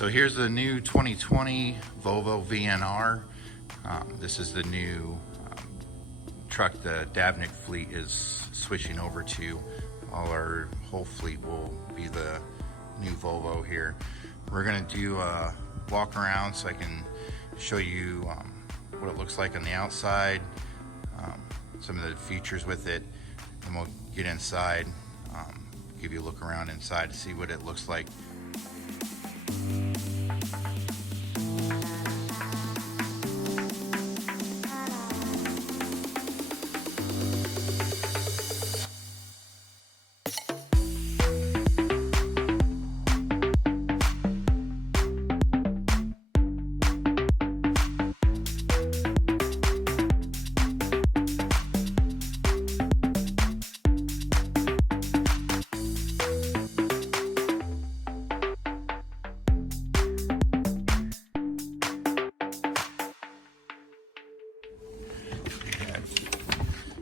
So here's the new 2020 Volvo VNR. This is the new truck the Davnik fleet is switching over to. Our whole fleet will be the new Volvo here. We're gonna do a walk around so I can show you what it looks like on the outside, some of the features with it, and we'll get inside, give you a look around inside to see what it looks like.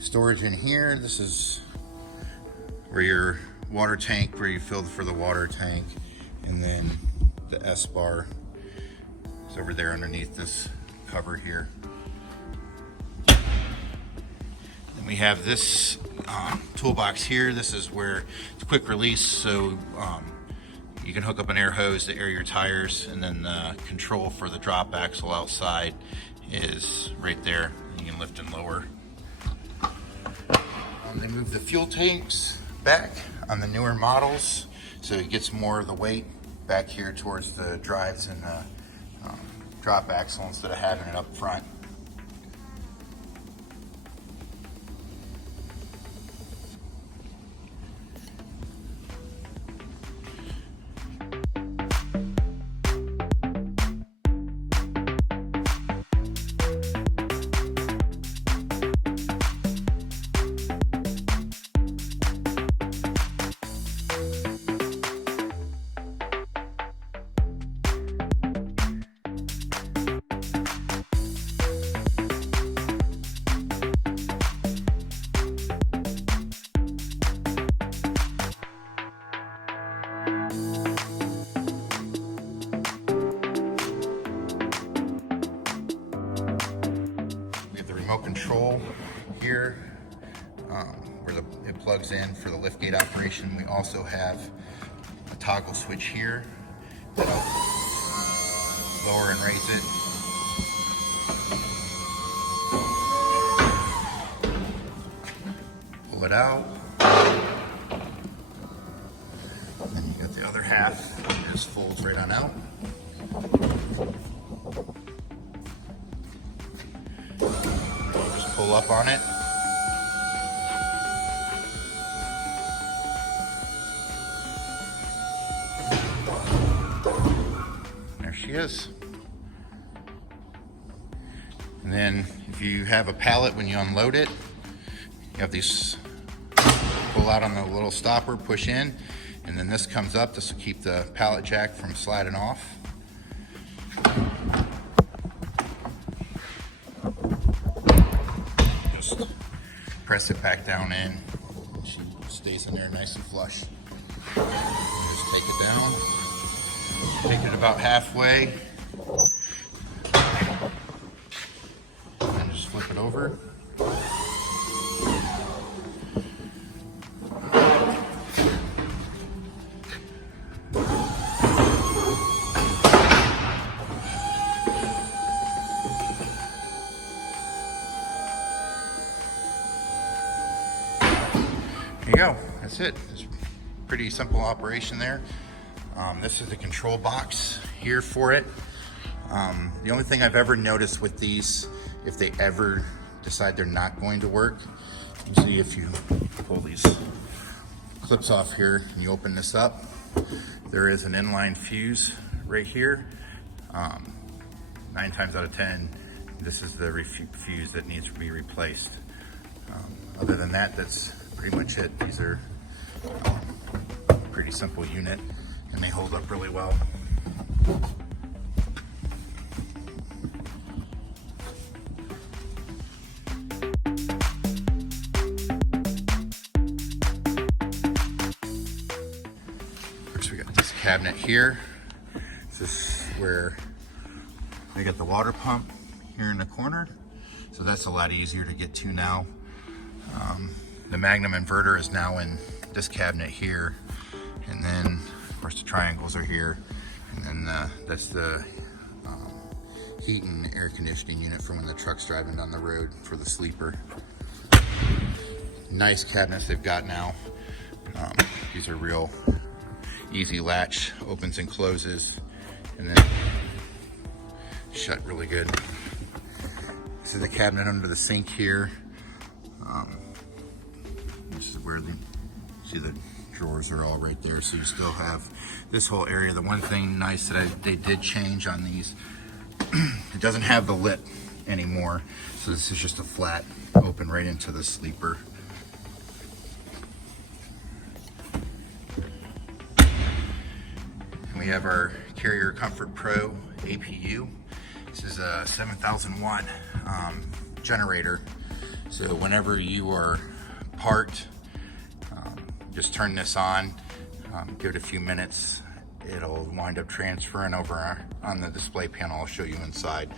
Storage in here. This is where your water tank, where you fill for the water tank, and then the S bar is over there underneath this cover here. Then we have this toolbox here. This is where it's quick release, so you can hook up an air hose to air your tires, and then the control for the drop axle outside is right there. You can lift and lower. They move the fuel tanks back on the newer models, so it gets more of the weight back here towards the drives and the drop axle instead of having it up front. Remote control here where it plugs in for the liftgate operation. We also have a toggle switch here that'll lower and raise it. Pull it out. And then you got the other half. It just folds right on out. Pull up on it. There she is. And then if you have a pallet, when you unload it, you have these pull out on the little stopper, push in, and then this comes up. This will keep the pallet jack from sliding off. Press it back down in. She stays in there nice and flush. Just take it down. Take it about halfway. And just flip it over. There you go, that's it. It's a pretty simple operation there. This is the control box here for it. The only thing I've ever noticed with these, if they ever decide they're not going to work, you can see if you pull these clips off here and you open this up, there is an inline fuse right here. 9 times out of 10, this is the fuse that needs to be replaced. Other than that, that's pretty much it. These are pretty simple unit and they hold up really well. First we got this cabinet here. This This is where we got the water pump here in the corner, so that's a lot easier to get to now. The Magnum Inverter is now in this cabinet here, and then of course the triangles are here, and then that's the heat and air conditioning unit for when the truck's driving down the road for the sleeper. Nice cabinets they've got now. These are real easy latch, opens and closes, and then shut really good. This is the cabinet under the sink here. This is where see the drawers are all right there, so you still have this whole area. The one thing nice that they did change on these, it doesn't have the lip anymore, so this is just a flat open right into the sleeper. And we have our Carrier Comfort Pro APU. This is a 7,000 watt generator, so whenever you are parked, just turn this on, give it a few minutes, it'll wind up transferring over on the display panel. I'll show you inside,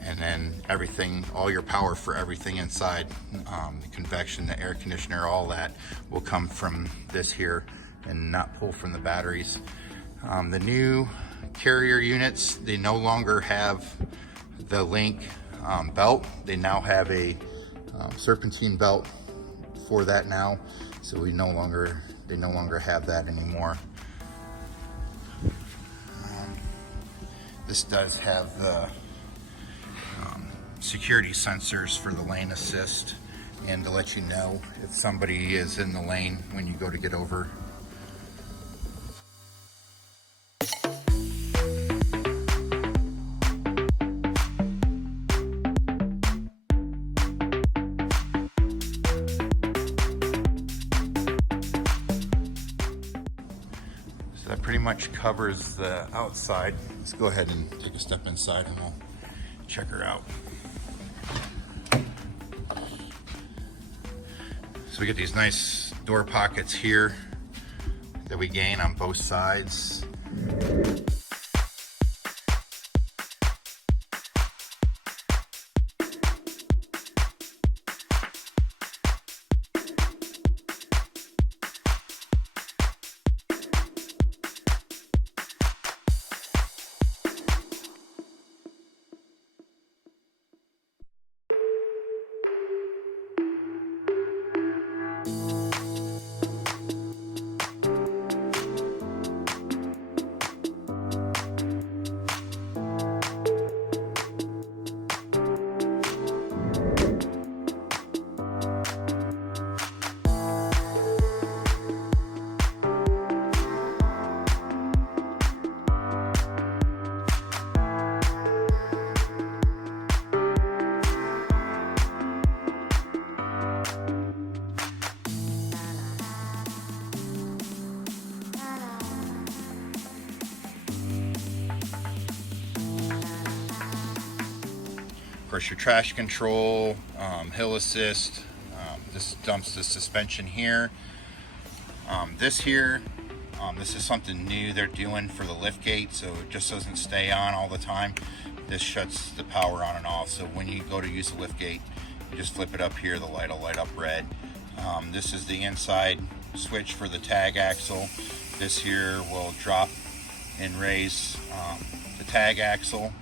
and then everything, all your power for everything inside, the convection, the air conditioner, all that will come from this here and not pull from the batteries. The new Carrier units, they no longer have the link belt. They now have a serpentine belt for that now, so they no longer have that anymore. This does have the security sensors for the lane assist and to let you know if somebody is in the lane when you go to get over. That pretty much covers the outside. Let's go ahead and take a step inside and we'll check her out. So we get these nice door pockets here that we gain on both sides. Of course, your trash control, hill assist, this dumps the suspension here. This is something new they're doing for the lift gate, so it just doesn't stay on all the time. This shuts the power on and off, so when you go to use the lift gate, you just flip it up here, the light will light up red. This is the inside switch for the tag axle. This here will drop and raise the tag axle.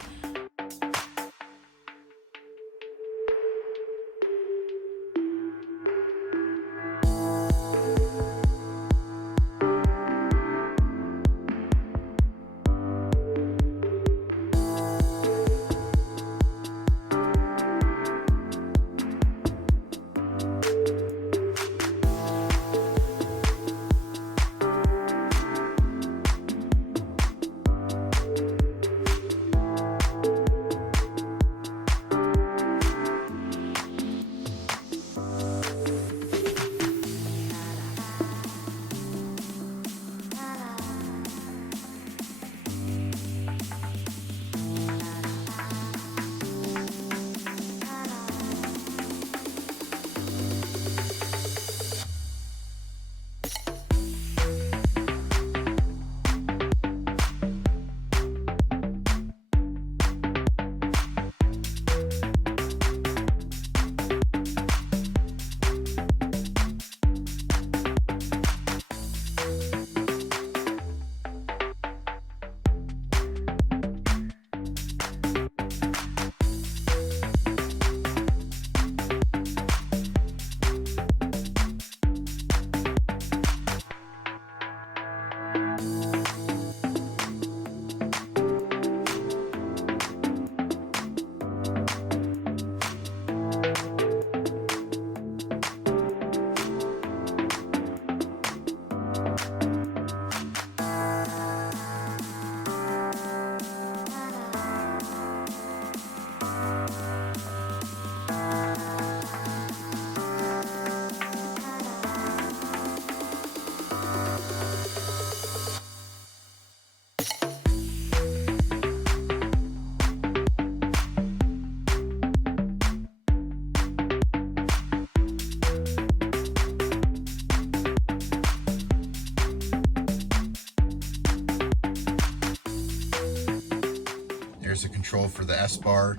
control for the S-bar,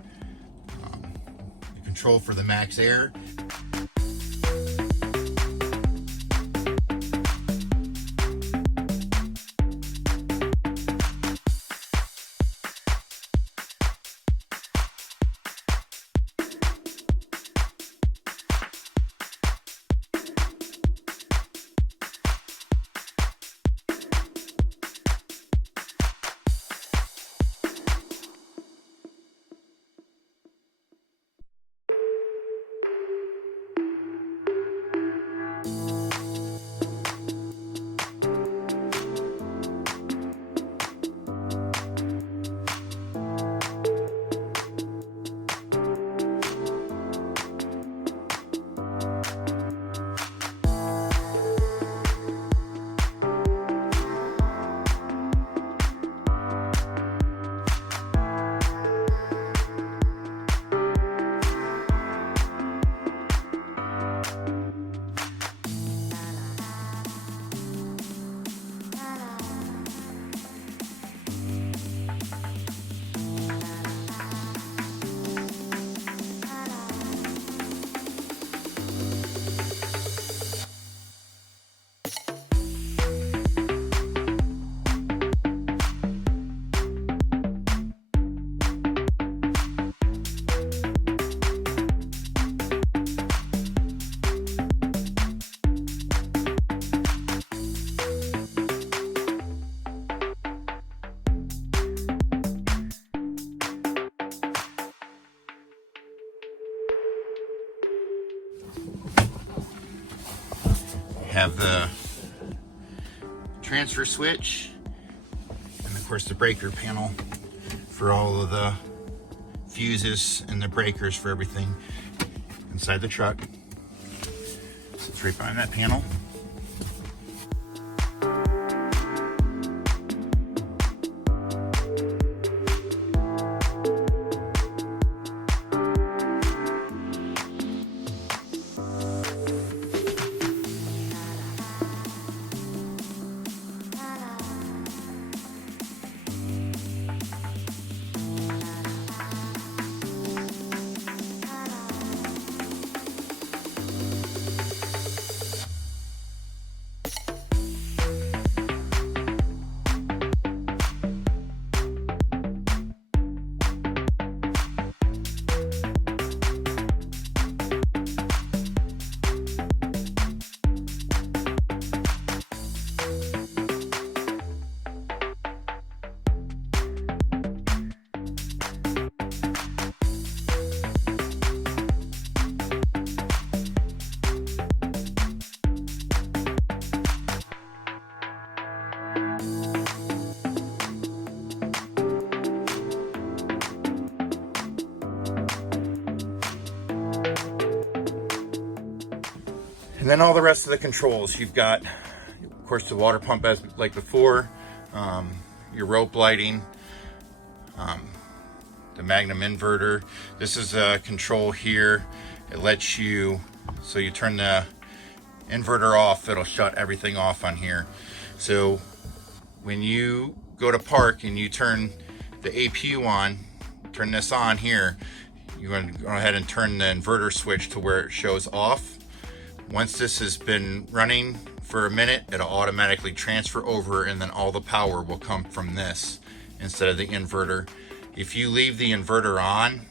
the control for the max air. Have the transfer switch and of course the breaker panel for all of the fuses and the breakers for everything inside the truck. Sits right behind that panel. And then all the rest of the controls. You've got, of course, the water pump as like before, your rope lighting, the Magnum Inverter. This is a control here. It lets you, so you turn the inverter off, it'll shut everything off on here. So when you go to park and you turn the APU on, turn this on here, you're going to go ahead and turn the inverter switch to where it shows off. Once this has been running for a minute, it'll automatically transfer over and then all the power will come from this instead of the inverter. If you leave the inverter on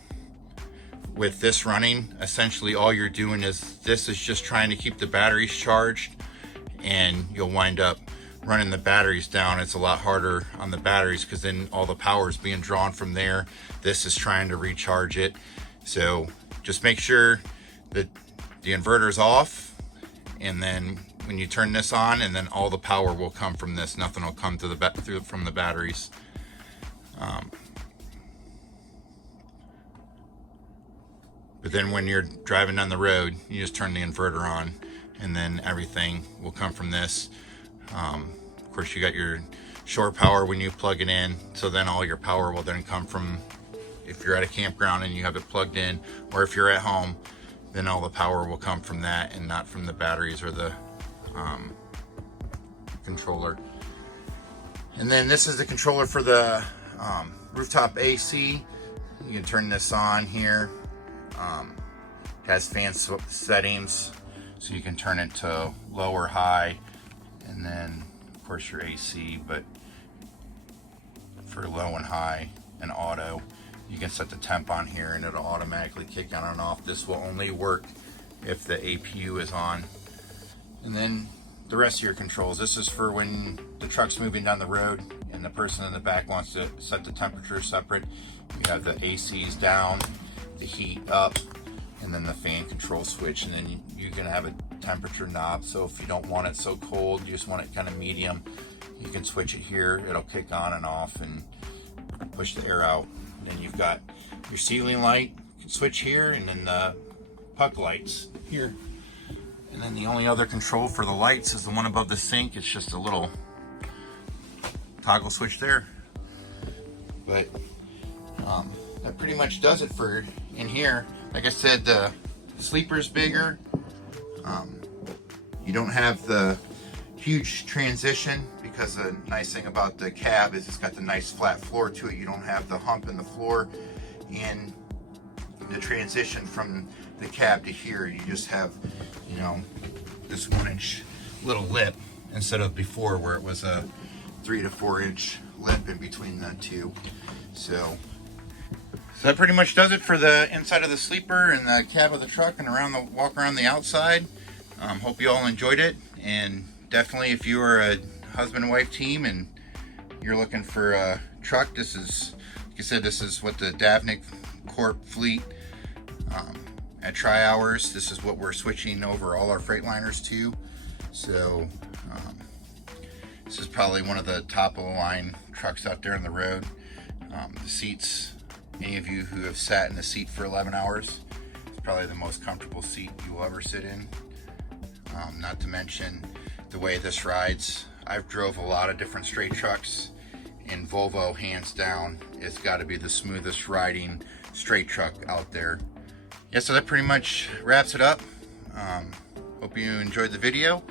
with this running, essentially all you're doing is this is just trying to keep the batteries charged, and you'll wind up running the batteries down. It's a lot harder on the batteries because then all the power is being drawn from there. This is trying to recharge it. So just make sure that the inverter's off, and then when you turn this on, and then all the power will come from this. Nothing will come to the from the batteries. But then when you're driving down the road, you just turn the inverter on, and then everything will come from this. Of course, you got your shore power when you plug it in, so then all your power will then come from, if you're at a campground and you have it plugged in, or if you're at home, then all the power will come from that and not from the batteries or the controller. And then this is the controller for the rooftop AC. You can turn this on here. It has fan settings, so you can turn it to low or high, and then of course your AC, but for low and high and auto, you can set the temp on here and it'll automatically kick on and off. This will only work if the APU is on. And then the rest of your controls, this is for when the truck's moving down the road and the person in the back wants to set the temperature separate. You have the ACs down, the heat up, and then the fan control switch, and then you can have a temperature knob. So if you don't want it so cold, you just want it kind of medium, you can switch it here. It'll kick on and off and push the air out. And then you've got your ceiling light, you can switch here, and then the puck lights here. And then the only other control for the lights is the one above the sink. It's just a little toggle switch there. But that pretty much does it for in here. Like I said, the sleeper's bigger. You don't have the huge transition, because the nice thing about the cab is it's got the nice flat floor to it. You don't have the hump in the floor, and the transition from the cab to here, you just have, you know, this 1-inch little lip instead of before where it was a 3 to 4 inch lip in between the two. So that pretty much does it for the inside of the sleeper and the cab of the truck and around the walk around the outside. Hope you all enjoyed it, and definitely if you are a husband and wife team and you're looking for a truck, this is, like I said, this is what the Davnik Corp fleet at Tri-Hours. This is what we're switching over all our Freightliners to. So this is probably one of the top of the line trucks out there on the road. The seats, any of you who have sat in a seat for 11 hours, it's probably the most comfortable seat you will ever sit in. Not to mention the way this rides. I've drove a lot of different straight trucks, and Volvo, hands down, it's got to be the smoothest riding straight truck out there. Yeah, so that pretty much wraps it up. Hope you enjoyed the video,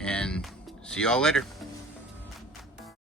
and see you all later.